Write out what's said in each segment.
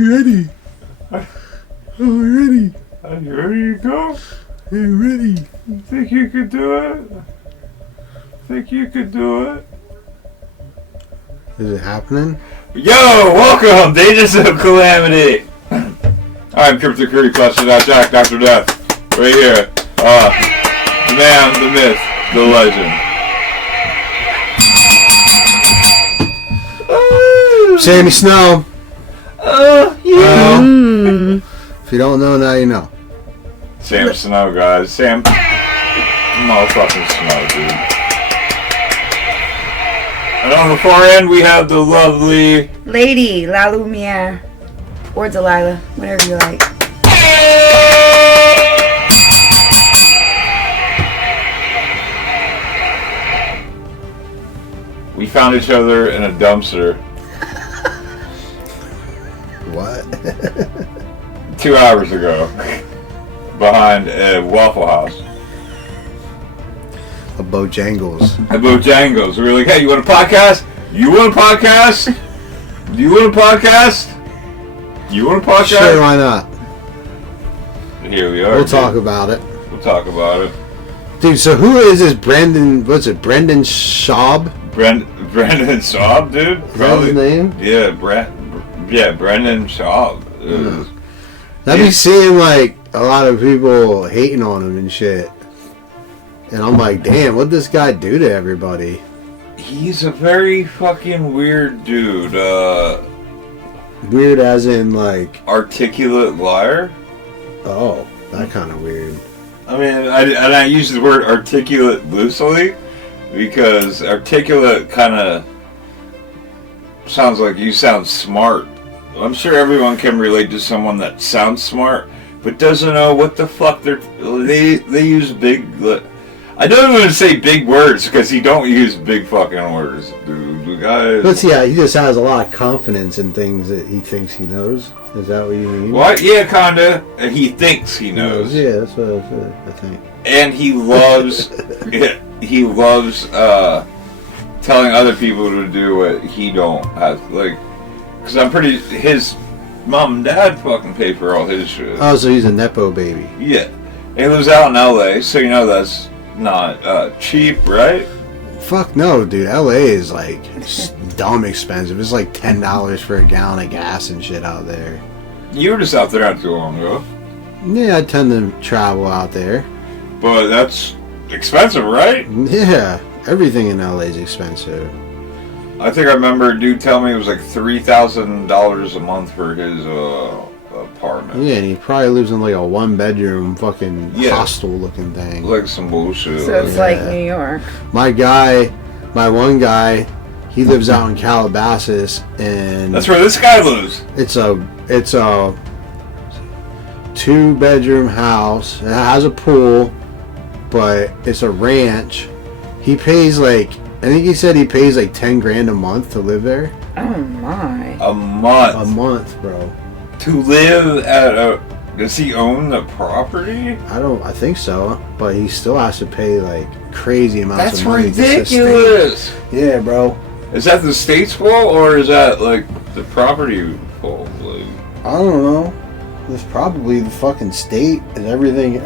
you ready? I'm ready. Are you ready to go? I'm ready. You think you could do it? Think you could do it? Is it happening? Yo, welcome to Agents of Calamity. I'm Crypto Curry, Jack, Dr. Death. Right here. The man, the myth, the legend. Sammy Sno. Yeah. If you don't know, now you know. Sam Sno, guys. Sam motherfucking Sno, dude. And on the far end, we have the lovely Lady La Lumiere. Or Delilah, whatever you like. We found each other in a dumpster What? 2 hours ago behind a Waffle House. A Bojangles. At Bojangles. We were like, hey, you want a podcast? You want a podcast? Do you want a podcast? You want a podcast? Sure, why not? Here we are. We'll talk about it. We'll talk about it. Dude, so who is this Brendan, what's it, Brendan Schaub? Brendan Schaub, dude? Is that his name? Yeah, Brendan Schaub. I've been seeing, like, a lot of people hating on him and shit. And I'm like, damn, what'd this guy do to everybody? He's a very fucking weird dude. Weird as in, like... Articulate liar? Oh, that kind of weird. I mean, I use the word articulate loosely because articulate kind of sounds like you sound smart. I'm sure everyone can relate to someone that sounds smart but doesn't know what the fuck they use big. I don't even say big words because he don't use big fucking words, dude. The guy. But yeah, he just has a lot of confidence in things that he thinks he knows. Is that what you mean? What? Yeah, kinda. And he thinks he knows. Yeah, that's what I think. And he loves, he loves telling other people to do what he don't have. Like, because I'm pretty. His mom and dad fucking pay for all his shit. Oh, so he's a nepo baby. Yeah, and he lives out in LA, so you know that's not cheap, right? Fuck no, dude. LA is like dumb expensive. It's like $10 for a gallon of gas and shit out there. You were just out there not too long ago. Yeah, I tend to travel out there. But that's expensive, right? Yeah, everything in LA is expensive. I think I remember a dude tell me it was like $3,000 a month for his apartment. Yeah, and he probably lives in like a 1-bedroom fucking hostel-looking thing. Like some bullshit. So it's like New York. My one guy, he lives out in Calabasas, and that's where this guy lives. It's a 2-bedroom house. It has a pool, but it's a ranch. He pays like, I think he said he pays like $10,000 a month to live there. Oh my. A month. A month, bro. To live at a... Does he own the property? I think so, but he still has to pay like crazy amounts of money. That's ridiculous. Yeah, bro. Is that the state's fault or is that like the property fault? Like, I don't know. It's probably the fucking state and everything.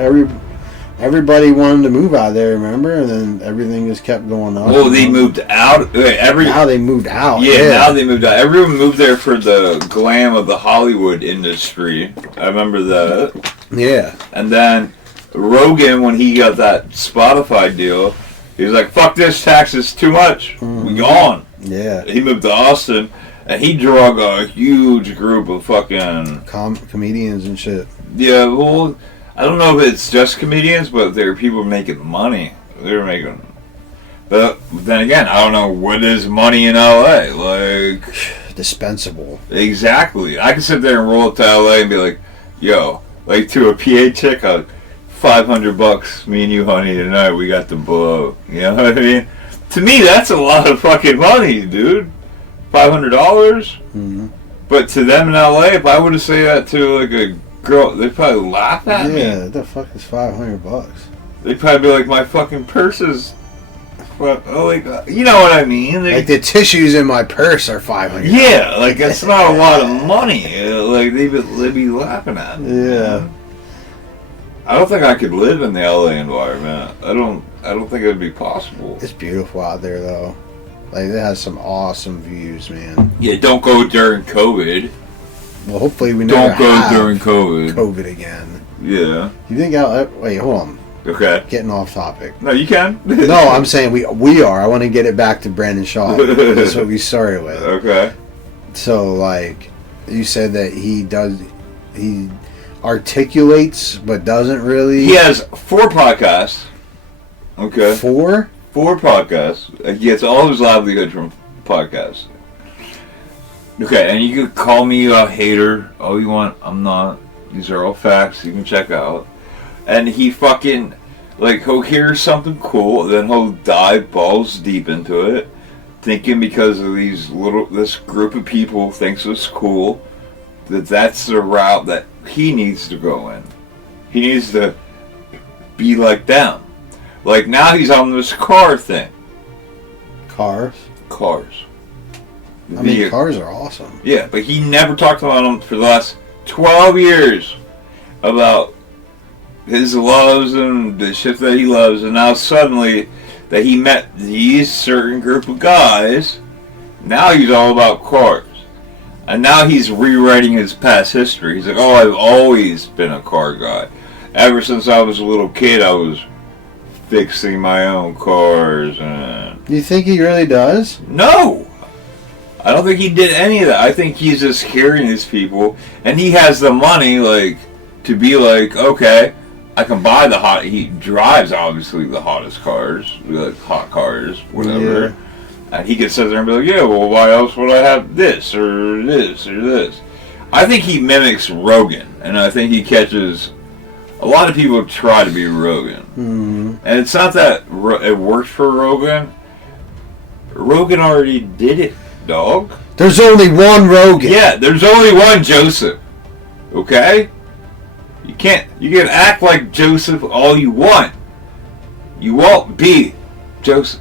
Everybody wanted to move out there, remember? And then everything just kept going up. well, they moved out. Now they moved out. Yeah, now they moved out. Everyone moved there for the glam of the Hollywood industry. I remember that. Yeah. And then Rogan, when he got that Spotify deal, he was like, fuck this, taxes too much. We gone. Yeah. He moved to Austin, and he drug a huge group of fucking... comedians and shit. Yeah, well, I don't know if it's just comedians, but there are people making money. They're making... But then again, I don't know what is money in LA. Like... Dispensable. Exactly. I can sit there and roll up to LA and be like, yo, like to a PA chick, $500, me and you, honey, tonight, we got the blow. You know what I mean? To me, that's a lot of fucking money, dude. $500? Mm-hmm. But to them in LA, if I were to say that to like a girl, they'd probably laugh at me. Yeah, the fuck is $500? They'd probably be like, my fucking purse is... like, you know what I mean? Like the tissues in my purse are $500. Yeah, like that's not a lot of money. like they be laughing at me. Yeah. I don't think I could live in the LA environment. I don't think it would be possible. It's beautiful out there, though. Like, it has some awesome views, man. Yeah, don't go during COVID. Well, hopefully we never Don't go have during COVID. COVID again. Yeah. You think wait, hold on. Okay. Getting off topic. No, you can. No, I'm saying we are. I want to get it back to Brandon Shaw. That's what we started with. Okay. So, like, you said that he articulates but doesn't really. He has 4 podcasts. Okay. 4? 4 podcasts. He gets all his livelihood from podcasts. Okay, and you could call me a hater all you want. I'm not. These are all facts you can check out. And he fucking, like, he'll hear something cool, then he'll dive balls deep into it, thinking because of this group of people thinks it's cool, that's the route that he needs to go in. He needs to be like them. Like, now he's on this car thing. Cars? Cars. I mean, cars are awesome. Yeah, but he never talked about them for the last 12 years about his loves and the shit that he loves, and now suddenly that he met these certain group of guys, now he's all about cars. And now he's rewriting his past history. He's like, oh, I've always been a car guy. Ever since I was a little kid, I was fixing my own cars. You think he really does? No! I don't think he did any of that. I think he's just hearing these people, and he has the money, like, to be like, okay, I can buy he drives, obviously, the hottest cars, like, hot cars, whatever. Yeah. And he could sit there and be like, yeah, well, why else would I have this, or this, or this? I think he mimics Rogan, and I think he catches, a lot of people try to be Rogan. Mm-hmm. And it's not that it works for Rogan. Rogan already did it. Dog. There's only one Rogan. Yeah, there's only one Joseph. Okay? You can act like Joseph all you want. You won't be Joseph.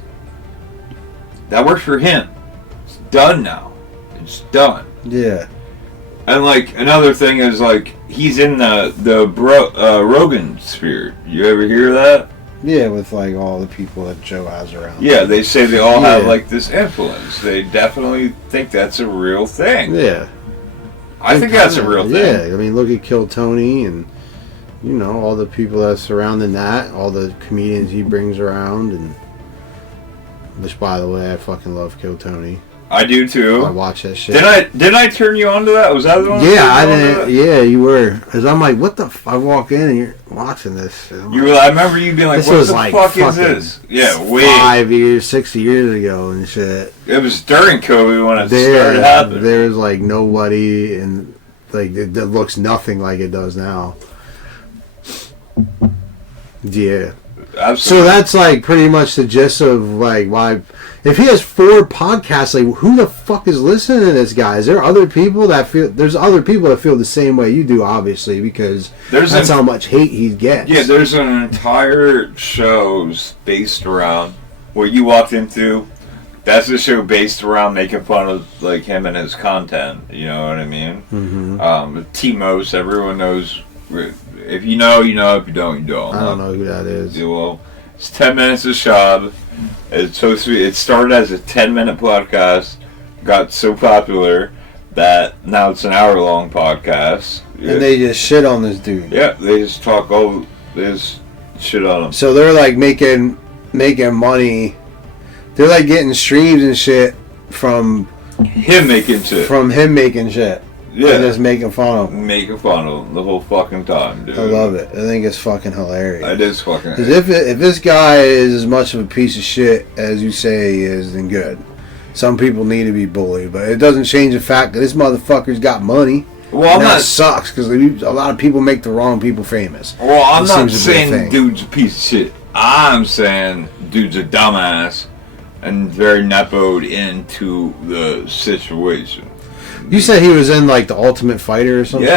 That works for him. It's done now. It's done. Yeah. And like another thing is like he's in the Rogan sphere. You ever hear that? Yeah, with like all the people that Joe has around. Yeah, they say they all have like this influence. They definitely think that's a real thing. Yeah. I think that's a real thing. Yeah, I mean, look at Kill Tony and, you know, all the people that surrounding that, all the comedians he brings around, and which, by the way, I fucking love Kill Tony. I do too. I watch that shit. Did I turn you on to that? Was that the one? Yeah, I didn't. Yeah, you were. Cause I'm like, what the? I walk in and you're watching this. I remember you being like, this what was the like fuck is this? Yeah, 5 years, 6 years ago and shit. It was during COVID when it started happening. There was like nobody, and like it looks nothing like it does now. Yeah. Absolutely. So that's like pretty much the gist of like why. If he has 4 podcasts, like who the fuck is listening to this guy? Is there other people that feel? There's other people that feel the same way you do, obviously, because that's how much hate he gets. Yeah, there's an entire shows based around what you walked into. That's a show based around making fun of like him and his content. You know what I mean? Mm-hmm. T-Mos, everyone knows. If you know, you know. If you don't, you don't. I don't know who that is. Yeah, well, it's 10 minutes of Shab. It's so sweet. It started as a 10-minute podcast, got so popular that now it's an hour-long podcast. Yeah. And they just shit on this dude. Yeah, they just shit on him. So they're like making money. They're like getting streams and shit from him making shit. Yeah. And just making fun of him. Making fun of him the whole fucking time, dude. I love it. I think it's fucking hilarious. It is fucking hilarious. Because if this guy is as much of a piece of shit as you say he is, then good. Some people need to be bullied, but it doesn't change the fact that this motherfucker's got money. Well, that sucks, because a lot of people make the wrong people famous. Well, I'm not saying dude's a piece of shit. I'm saying dude's a dumbass and very nepoed into the situation. You said he was in like the Ultimate Fighter or something?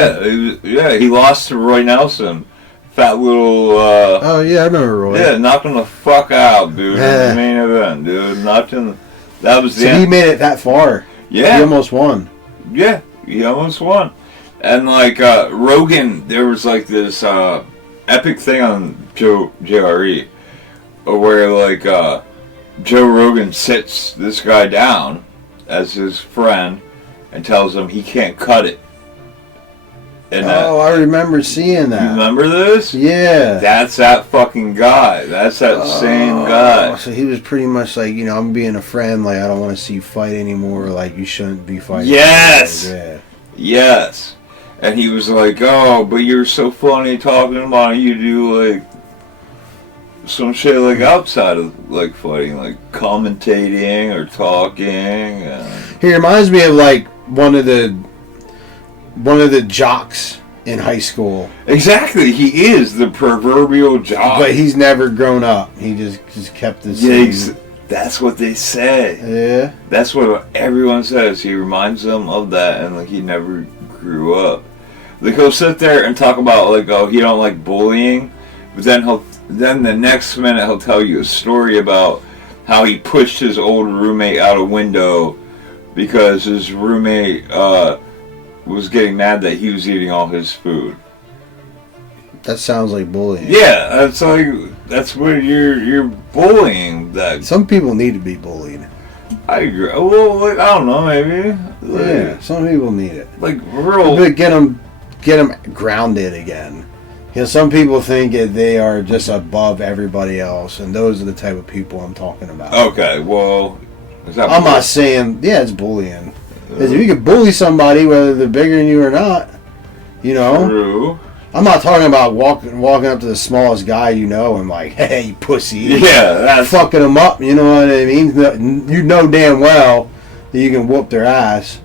Yeah, he lost to Roy Nelson. Fat little oh yeah, I remember Roy. Yeah, knocked him the fuck out, dude. In the main event, dude. Knocked him. That was the end. He made it that far. Yeah. He almost won. Yeah, he almost won. And like Rogan, there was like this epic thing on JRE where like Joe Rogan sits this guy down as his friend and tells him he can't cut it. And I remember seeing that. You remember this? Yeah. That's that fucking guy. That's that same guy. So he was pretty much like, I'm being a friend. Like, I don't want to see you fight anymore. Like, you shouldn't be fighting. Yes. Yeah. Yes. And he was like, oh, but you're so funny talking about you do like some shit like outside of like fighting, like commentating or talking. He reminds me of like one of the jocks in high school. Exactly, he is the proverbial jock. But he's never grown up. He just kept his. Yeah, that's what they say. Yeah. That's what everyone says. He reminds them of that, and like he never grew up. Like he'll sit there and talk about like, oh, he don't like bullying, but then the next minute he'll tell you a story about how he pushed his old roommate out a window because his roommate was getting mad that he was eating all his food. That sounds like bullying. Yeah, that's what you're bullying. That some people need to be bullied. I agree. Well, like, I don't know, maybe. Like, Yeah, some people need it. Like real. But get them grounded again. Some people think that they are just above everybody else, and those are the type of people I'm talking about. Okay, well, I'm not saying, it's bullying. If you can bully somebody, whether they're bigger than you or not, True. I'm not talking about walking up to the smallest guy and like, hey, pussy. Yeah, that's fucking them up, you know what I mean? You know damn well that you can whoop their ass,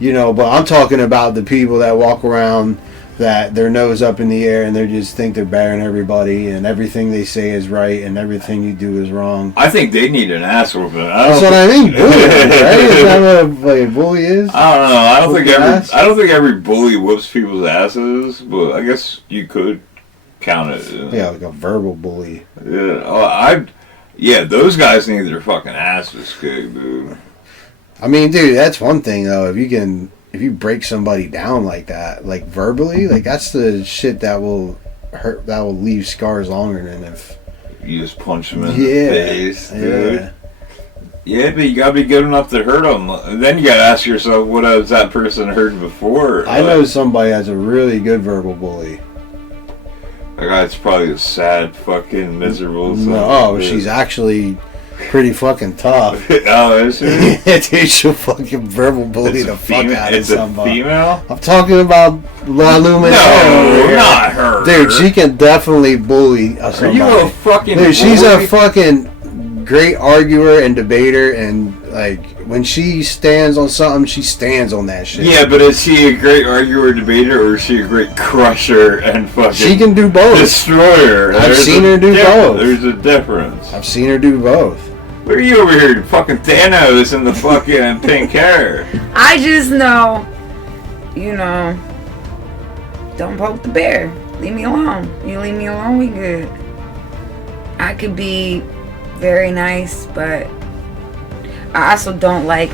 but I'm talking about the people that walk around that their nose up in the air and they just think they're better than everybody and everything they say is right and everything you do is wrong. I think they need an ass whooping. That's what I mean. Bullying, right? Is that what a bully is? I don't know. I don't think every bully whoops people's asses, but I guess you could count it. Yeah, like a verbal bully. Yeah. Those guys need their fucking asses kicked, dude. I mean, dude, that's one thing though. If you break somebody down like that, like verbally, like that's the shit that will hurt, that will leave scars longer than if you just punch them in the face, dude. Yeah. Yeah, but you gotta be good enough to hurt them. And then you gotta ask yourself, what has that person heard before? I know somebody that's a really good verbal bully. That guy's probably a sad, fucking miserable. No, she's actually pretty fucking tough. Oh, is she? Yeah, dude, she'll fucking verbal bully the fuck out of somebody. It's a female? I'm talking about La Luminaire. No, not her. Dude, she can definitely bully somebody. Are you a fucking Dude, she's bully? a fucking great arguer and debater, and like when she stands on something, she stands on that shit. Yeah, but is she a great arguer, debater, or is she a great crusher and fucking she can do both. Destroyer? I've seen her do both. There's a difference. I've seen her do both. Look at you over here, fucking Thanos in the fucking pink hair. I just know, don't poke the bear. Leave me alone. You leave me alone, we good. I could be very nice, but I also don't like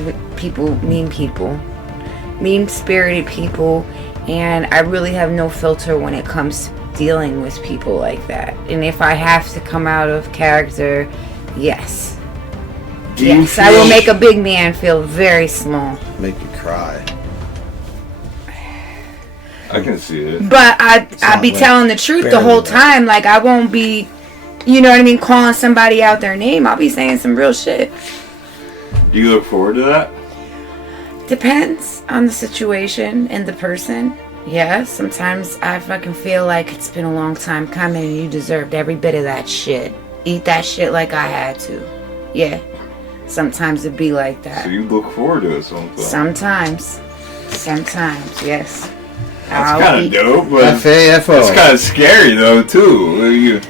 mean-spirited people, and I really have no filter when it comes to dealing with people like that. And if I have to come out of character, yes. Yes, I will make a big man feel very small. Make you cry. I can see it. But I'd be telling the truth the whole time. Like, I won't be, calling somebody out their name. I'll be saying some real shit. Do you look forward to that? Depends on the situation and the person. Yeah, sometimes I fucking feel like it's been a long time coming and you deserved every bit of that shit. Eat that shit like I had to. Yeah. Sometimes it'd be like that. So you look forward to it sometimes? Sometimes, yes. That's kind of dope, but F-A-F-O. It's kind of scary though too.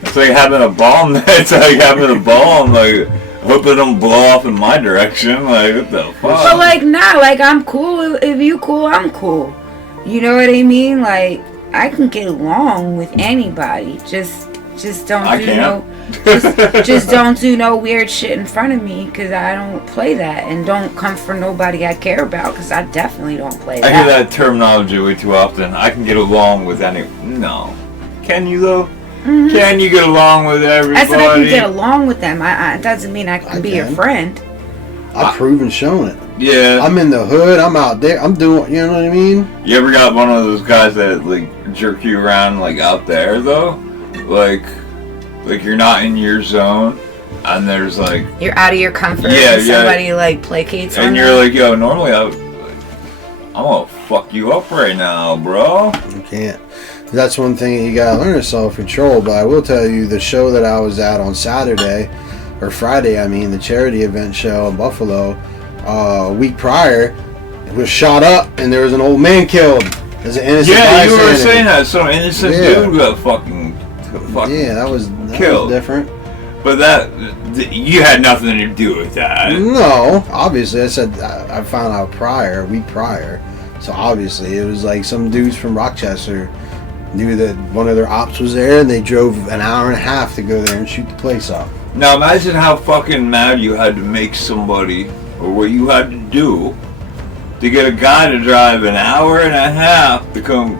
It's like having a bomb. It's like having a bomb. Like, hope it don't blow off in my direction. Like, what the fuck? But like, nah. Like, I'm cool. If you cool, I'm cool. You know what I mean? Like, I can get along with anybody. Just Just don't I do can't. just don't do no weird shit in front of me, because I don't play that, and don't come for nobody I care about, because I definitely don't play that. I hear that terminology way too often. I can get along with any. No, can you though? Mm-hmm. Can you get along with everybody? I said I can get along with them. It doesn't mean I can be your friend. I've proven shown it. Yeah. I'm in the hood. I'm out there. I'm doing. You know what I mean? You ever got one of those guys that like jerk you around like out there though? Like you're not in your zone, and there's like you're out of your comfort. Yeah, and somebody like placates and on you're you. like, yo, normally I'm gonna fuck you up right now, bro. You can't. That's one thing you gotta learn is self-control. But I will tell you, the show that I was at on Saturday, or Friday, I mean, the charity event show in Buffalo, a week prior, it was shot up and there was an old man killed. As an innocent Yeah, you were bystander. saying that some innocent dude got fucking yeah, that was killed. Different. But you had nothing to do with that. No, obviously, I said I found out a week prior. So obviously, it was like some dudes from Rochester knew that one of their ops was there, and they drove an hour and a half to go there and shoot the place up. Now imagine how fucking mad you had to make somebody, or what you had to do, to get a guy to drive an hour and a half to come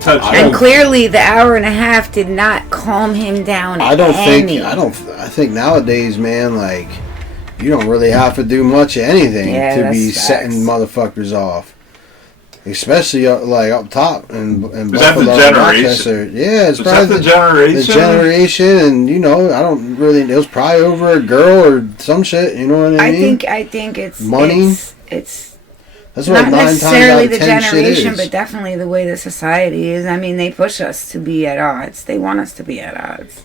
touch him. And clearly, the hour and a half did not calm him down. I think nowadays, man, like, you don't really have to do much of anything to be setting motherfuckers off. Especially like up top in Buffalo, that the generation? Yeah, it's probably the generation. The generation, and I don't really. It was probably over a girl or some shit. You know what I mean? I think it's money. It's that's what not 9 times necessarily out of the 10 shit generation, is. but definitely the way the society is. I mean, they push us to be at odds. They want us to be at odds.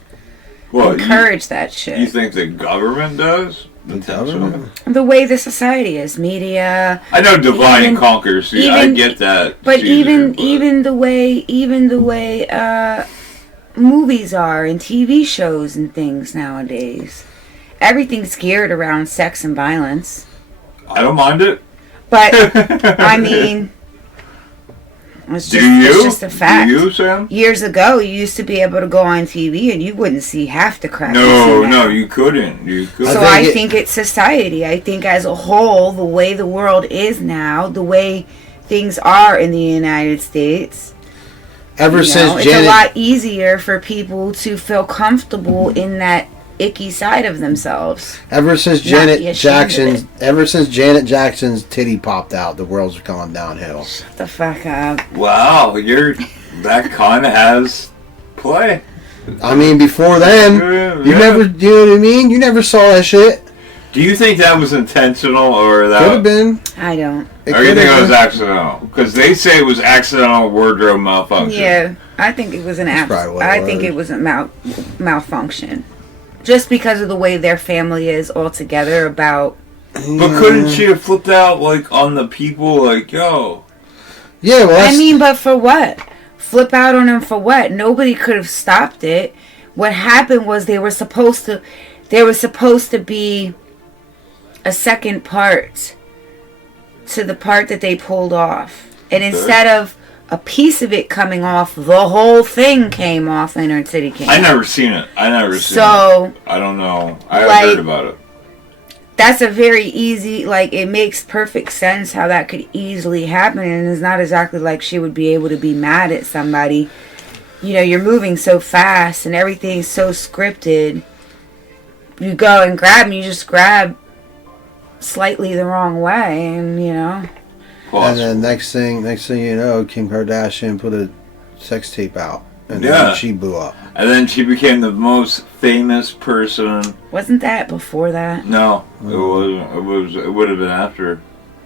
Well, encourage that shit. You think the government does? The government? The way the society is, media. I know divide and conquer. See, I get that. But even the way movies are and TV shows and things nowadays, everything's geared around sex and violence. I don't mind it. But I mean, it's just a fact. Do you, Sam? Years ago, you used to be able to go on TV and you wouldn't see half the crap. No, you couldn't. So I think it's society. I think as a whole, the way the world is now, the way things are in the United States, since it's a lot easier for people to feel comfortable in that icky side of themselves. Ever since Janet Jackson's titty popped out, the world's gone downhill. Shut the fuck up. Wow, that kind of has play. I mean, before then, you know what I mean? You never saw that shit. Do you think that was intentional, or that could have been? I don't. Or you think it was accidental? Because they say it was accidental wardrobe malfunction. Yeah, I think it was think it was a malfunction. Just because of the way their family is altogether about... But couldn't she have flipped out, like, on the people, like, yo... Yeah, well, I mean, but for what? Flip out on them for what? Nobody could have stopped it. What happened was there was supposed to be a second part to the part that they pulled off. And instead of a piece of it coming off, the whole thing came off and her titty came I never seen it. I don't know. I heard about it. That's a very easy, it makes perfect sense how that could easily happen, and it's not exactly like she would be able to be mad at somebody. You're moving so fast and everything's so scripted. You go and grab and you just grab slightly the wrong way, and And then next thing you know, Kim Kardashian put a sex tape out, and then she blew up. And then she became the most famous person. Wasn't that before that? No, it wasn't. It would have been after.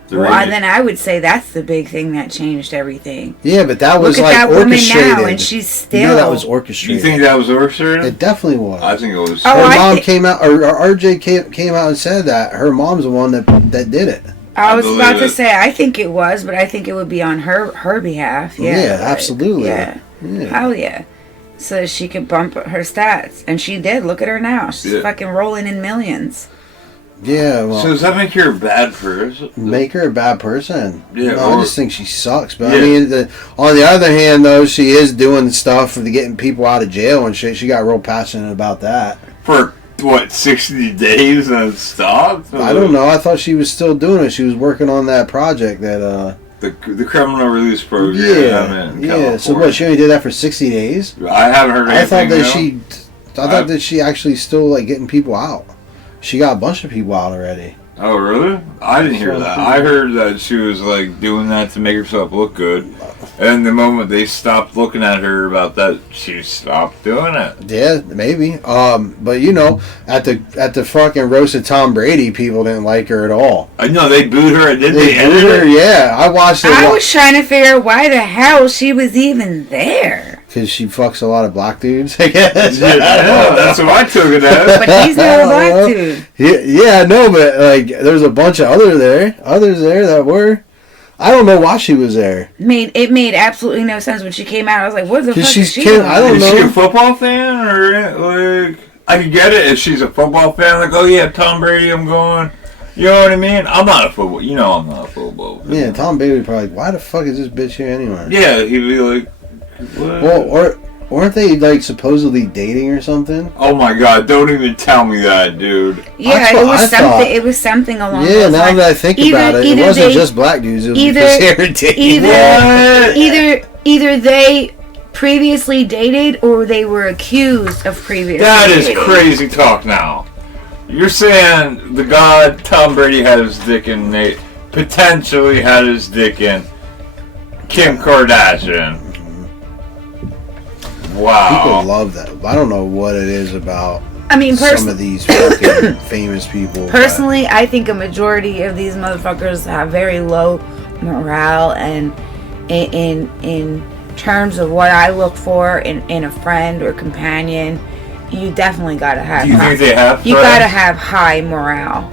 Then I would say that's the big thing that changed everything. Yeah, but that was Look at that orchestrated. woman now, and she's still. that was orchestrated. You think that was orchestrated? It definitely was. I think it was. Her mom came out, or RJ came out and said that her mom's the one that did it. I was about to say, I think it was, but I think it would be on her behalf. Yeah, absolutely. Yeah. Hell yeah. So she could bump her stats. And she did. Look at her now. She's fucking rolling in millions. Yeah, well... So does that make her a bad person? Make her a bad person? Yeah. No, I just think she sucks. But, I mean, on the other hand, though, she is doing stuff for getting people out of jail and shit. She got real passionate about that. For, what, 60 days and it stopped? I don't know. I thought she was still doing it. She was working on that project that... The criminal release program. Yeah. So what? She only did that for 60 days. I haven't heard anything. I thought that she actually still like getting people out. She got a bunch of people out already. Oh really? I didn't hear that. I heard that she was like doing that to make herself look good, and the moment they stopped looking at her about that, she stopped doing it. Yeah, maybe. But you know, at the fucking roast of Tom Brady, people didn't like her at all. I know they booed her. Did they booed her? Yeah, I watched it. I was trying to figure out why the hell she was even there. Because she fucks a lot of black dudes, I guess. Yeah, that's what I took it as. But he's not a black dude. Yeah, no, but like, there's a bunch of others there that were. I don't know why she was there. It made absolutely no sense when she came out. I was like, what the fuck is she doing? I don't know. Is she a football fan or like? I can get it if she's a football fan. Like, oh yeah, Tom Brady, I'm going. You know what I mean? I'm not a football. You know, I'm not a football fan. Yeah, Tom Brady would probably. Why the fuck is this bitch here anyway? Yeah, he'd be like. What? Well, weren't they like supposedly dating or something? Oh my god! Don't even tell me that, dude. Yeah, it was something along. Yeah, those now lines. that I think about it, it wasn't just black dudes. It was because they were dating. Either they previously dated or they were accused of previously. That is dating. crazy talk. Now, you're saying the god Tom Brady had his dick in Nate, potentially had his dick in Kim Kardashian. Wow. People love that. I don't know what it is about some of these fucking famous people. Personally, I think a majority of these motherfuckers have very low morale, and in terms of what I look for in a friend or companion, you definitely gotta have. Do you think they have? You gotta have high morale.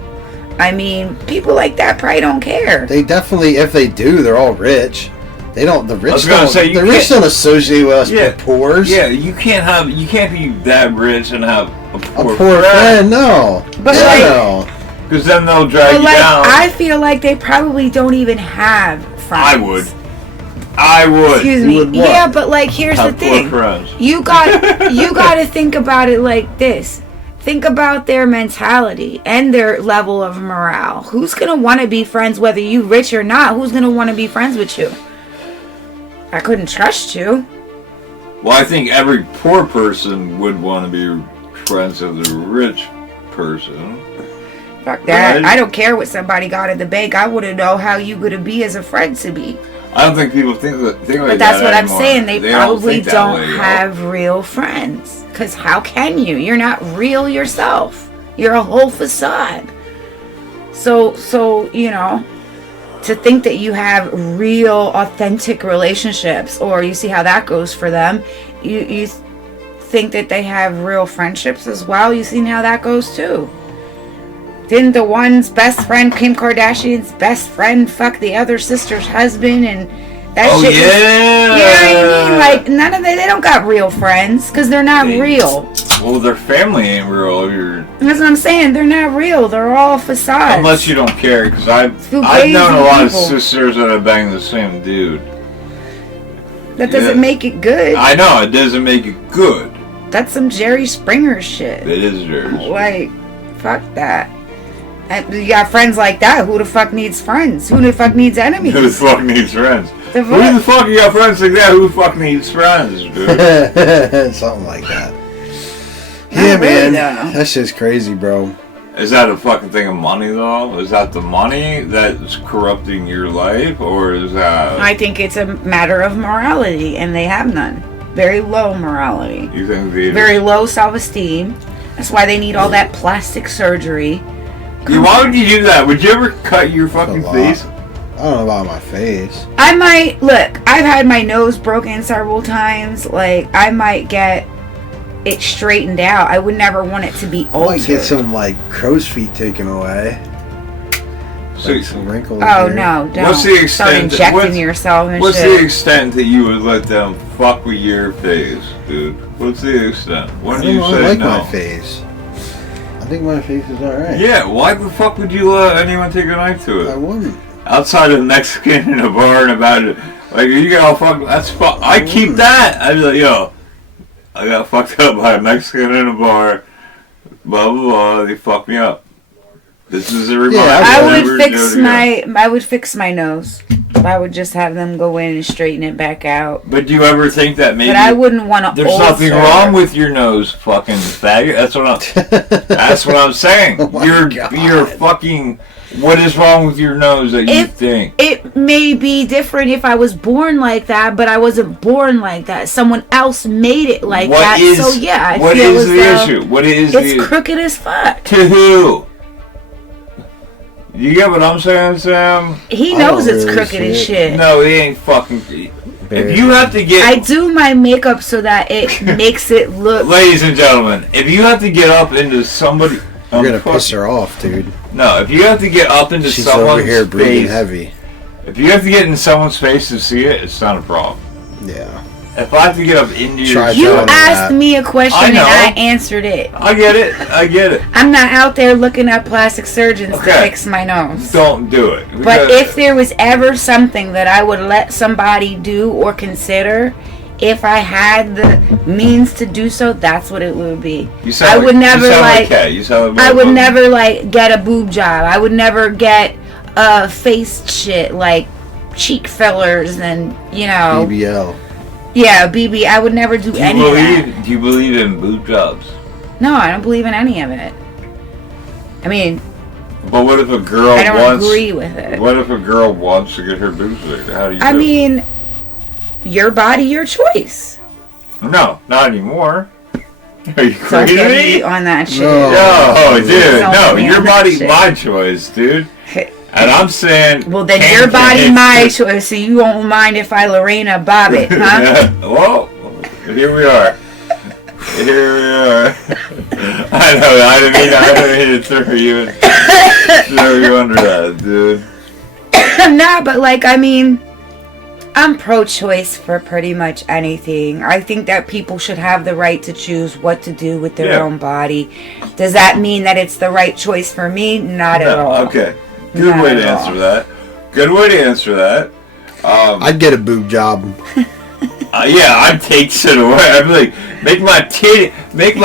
I mean, people like that probably don't care. They definitely, if they do, they're all rich. They don't. The rich don't associate with us poors. Yeah, you can't be that rich and have a poor friend. No, but because then they'll drag you down. I feel like they probably don't even have friends. I would. Excuse me. Yeah, but like, here's the thing. You got to think about it like this. Think about their mentality and their level of morale. Who's gonna want to be friends, whether you rich or not? Who's gonna want to be friends with you? I couldn't trust you. Well, I think every poor person would want to be friends with a rich person. Fuck that. Right? I don't care what somebody got in the bank. I want to know how you going to be as a friend to me. I don't think people think like that. But that's what I'm saying. They probably don't have real friends. Because how can you? You're not real yourself. You're a whole facade. So you know, to think that you have real, authentic relationships, or you see how that goes for them, you think that they have real friendships as well. You see how that goes too. Didn't the one's best friend, Kim Kardashian's best friend, fuck the other sister's husband, and that shit? Yeah. You know what I mean? Like, none of they don't got real friends because they're not real. Well, their family ain't real. That's what I'm saying. They're not real. They're all facades. Unless you don't care, because I've known a lot of sisters that have banged the same dude. That doesn't make it good. I know, it doesn't make it good. That's some Jerry Springer shit. It is Jerry Springer. Like, fuck that. You got friends like that. Who the fuck needs friends? Who the fuck needs enemies? Who the fuck needs friends? Who the fuck you got friends like that? Who the fuck needs friends, dude? Something like that. Yeah, man. That's just crazy, bro. Is that a fucking thing of money, though? Is that the money that's corrupting your life? Or is that... I think it's a matter of morality, and they have none. Very low morality. You think they... Very low self-esteem. That's why they need all that plastic surgery. Why would you do that? Would you ever cut your fucking face? I don't know about my face. I might... Look, I've had my nose broken several times. Like, I might get it straightened out. I would never want it to be altered. I might get some, like, crow's feet taken away. Like some wrinkles. Oh, no, don't. What's the extent? Start injecting yourself and what's shit. the extent that you would let them fuck with your face, dude? What's the extent? When do you say I like no? my face. I think my face is alright. Yeah, why the fuck would you let anyone take a knife to it? I wouldn't. Outside of Mexican in a bar and about it. Like, you get all fucked. That's fuck. I keep that. I'd be like, yo, I got fucked up by a Mexican in a bar. Blah, blah, blah. They fucked me up. This is a reminder. Yeah, I would fix my nose. I would just have them go in and straighten it back out. But do you ever think that maybe... But I wouldn't want to there's nothing wrong with your nose, fucking faggot. That's what I'm saying. Oh you're fucking... What is wrong with your nose that you think? It may be different if I was born like that, but I wasn't born like that. Someone else made it like that. So yeah, I what feel is as the though issue? What is the issue? It's crooked as fuck. To who? You get what I'm saying, Sam? He knows it's crooked as shit. No, he ain't fucking... If you have to get... I do my makeup so that it makes it look... Ladies and gentlemen, if you have to get up into somebody... You're gonna piss her off, dude. No, if you have to get up into She's someone's over here breathing face... heavy. If you have to get in someo's face to see it, it's not a problem. Yeah. If I have to get up into your... You asked me a question and I answered it. I get it. I'm not out there looking at plastic surgeons to fix my nose. Don't do it. But if there was ever something that I would let somebody do or consider, if I had the means to do so, that's what it would be. I would never get a boob job. I would never get face shit like cheek fillers and, you know... BBL. Yeah, BB. I would never do any of that. Do you believe in boob jobs? No, I don't believe in any of it. I mean... But what if a girl I don't agree with it. What if a girl wants to get her boobs bigger? How do you do it? I mean, your body, your choice. No, not anymore. Are you crazy? Don't get me on that shit. No, dude. No, your body, my choice, dude. And I'm saying... Well, then your body, my choice, so you won't mind if I Lorena bob it, huh? Yeah. Well, here we are. I know, I didn't mean to throw you under that, dude. Nah, but like, I mean, I'm pro-choice for pretty much anything. I think that people should have the right to choose what to do with their own body. Does that mean that it's the right choice for me? Not at all. Okay. Good way to answer that. Good way to answer that. I'd get a boob job. Yeah, I'd take shit away. I'd be like, make my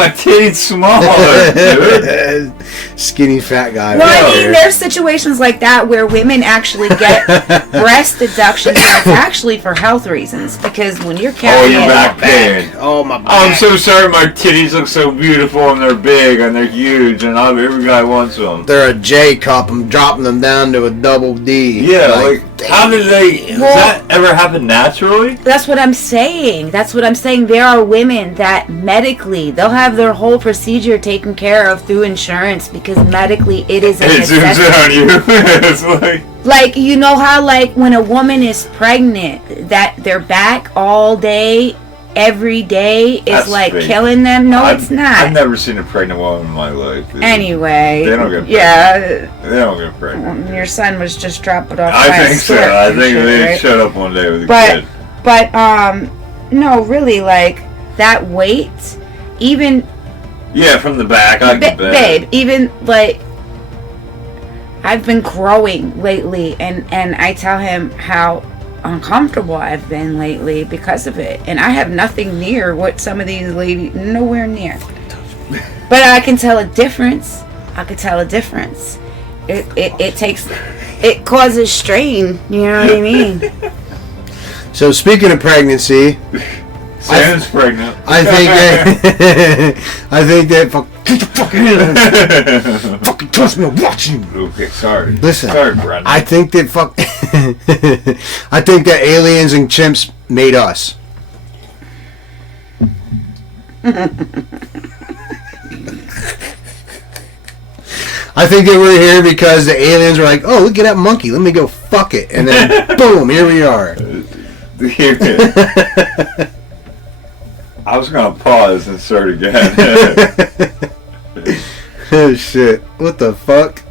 titty smaller, dude. Skinny fat guy. Well, I mean, there's situations like that where women actually get breast reductions, and it's actually for health reasons, because when you're carrying... Oh, your back pain. Oh, my back. I'm so sorry my titties look so beautiful, and they're big, and they're huge, and every guy wants them. They're a J cup. I'm dropping them down to a double D. Yeah, like how did they... Does that ever happen naturally? That's what I'm saying. There are women that medically, they'll have their whole procedure taken care of through insurance because medically it is a necessity. It zooms in on you. It's like, you know how, like, when a woman is pregnant, that their back all day, every day is like fake. Killing them? No, it's not. I've never seen a pregnant woman in my life. Anyway. They don't get pregnant. Yeah. They don't get pregnant. Your son was just dropped off. I think so. I think they showed up one day with a kid. But, no, really, like, that weight, even... Yeah, from the back, I get that. Babe, even, like, I've been growing lately, and I tell him how uncomfortable I've been lately because of it. And I have nothing near what some of these ladies, nowhere near. But I can tell a difference. It causes strain, you know what I mean? So speaking of pregnancy, Sam's pregnant. I think that fucking trust me, I'm watching you. Okay, sorry. Listen, sorry, Brandon. I think that I think that aliens and chimps made us. I think that we're here because the aliens were like, oh, look at that monkey, let me go fuck it. And then, boom, here we are. I was going to pause and start again. Oh, shit. What the fuck?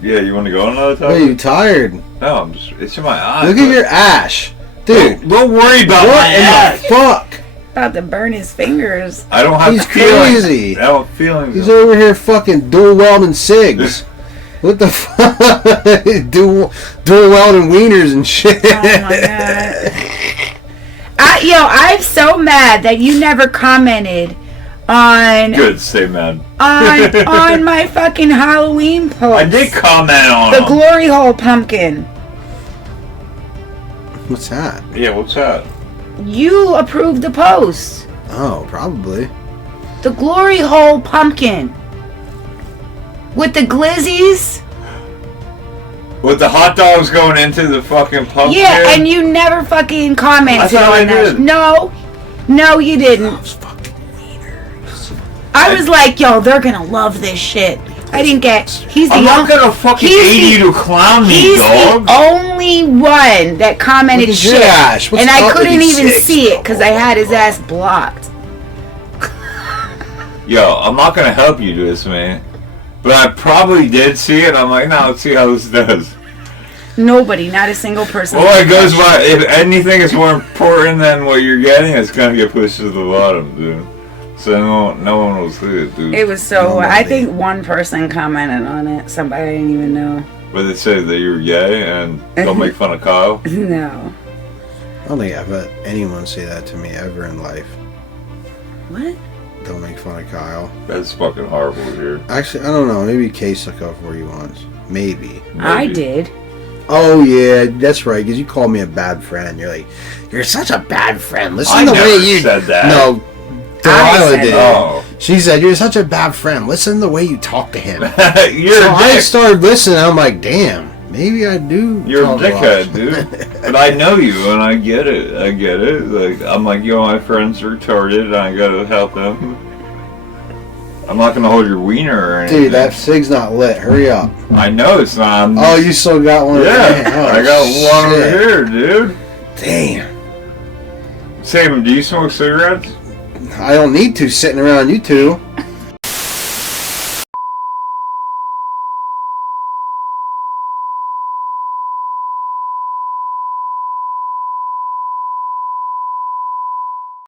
Yeah, you want to go another time? Are you tired? No, it's in my eyes. Look at your ash. Dude. Don't worry about my ash. What the fuck? about to burn his fingers. I don't have He's feelings. crazy. I don't have feelings. He's over here fucking dual welding cigs. What the fuck? dual welding wieners and shit. Oh my god. I'm so mad that you never commented on Good, stay mad. on my fucking Halloween post. I did comment on the him. glory hole pumpkin. What's that? Yeah, what's that? You approved the post. Oh, probably. The glory hole pumpkin. With the glizzies. With the hot dogs going into the fucking pumpkin? Yeah, and you never fucking commented I thought I on that. did. No, you didn't. I was like, yo, they're gonna love this shit. I didn't get. He's the I'm not only. gonna fucking aid you to clown me, He's dog. the only one that commented Look at your shit, ass. What's and I up with couldn't these even six? see it because I had his ass blocked. Yo, I'm not gonna help you do this, man. But I probably did see it. I'm like, no, let's see how this does. Nobody, not a single person. Well, it goes by. If anything is more important than what you're getting, it's gonna get pushed to the bottom, dude. So no one will see it, dude. It was so. I think one person commented on it. Somebody I didn't even know. But they say that you're gay and don't make fun of Kyle. No. I don't think I've had anyone say that to me ever in life. What? Don't make fun of Kyle. That's fucking horrible here. Actually, I don't know. Maybe Case took up for you once. Maybe. I did. Oh, yeah, that's right. Because you called me a bad friend. You're like, you're such a bad friend. Listen I the never way you said that. No, I Delilah said did. that. Oh. She said, you're such a bad friend. Listen to the way you talk to him. You're So a I dick. started listening. I'm like, damn, maybe I do. You're a talk dickhead, lot. dude. But I know you, and I get it. I get it. Like, I'm like, yo, my friend's retarded, and I gotta help them. I'm not gonna hold your wiener or anything. Dude, that cig's not lit. Hurry up. I know it's not. Oh, you still got one? Yeah, Oh, I got one shit. over here, dude. Damn. Sam, do you smoke cigarettes? I don't need to sitting around you two.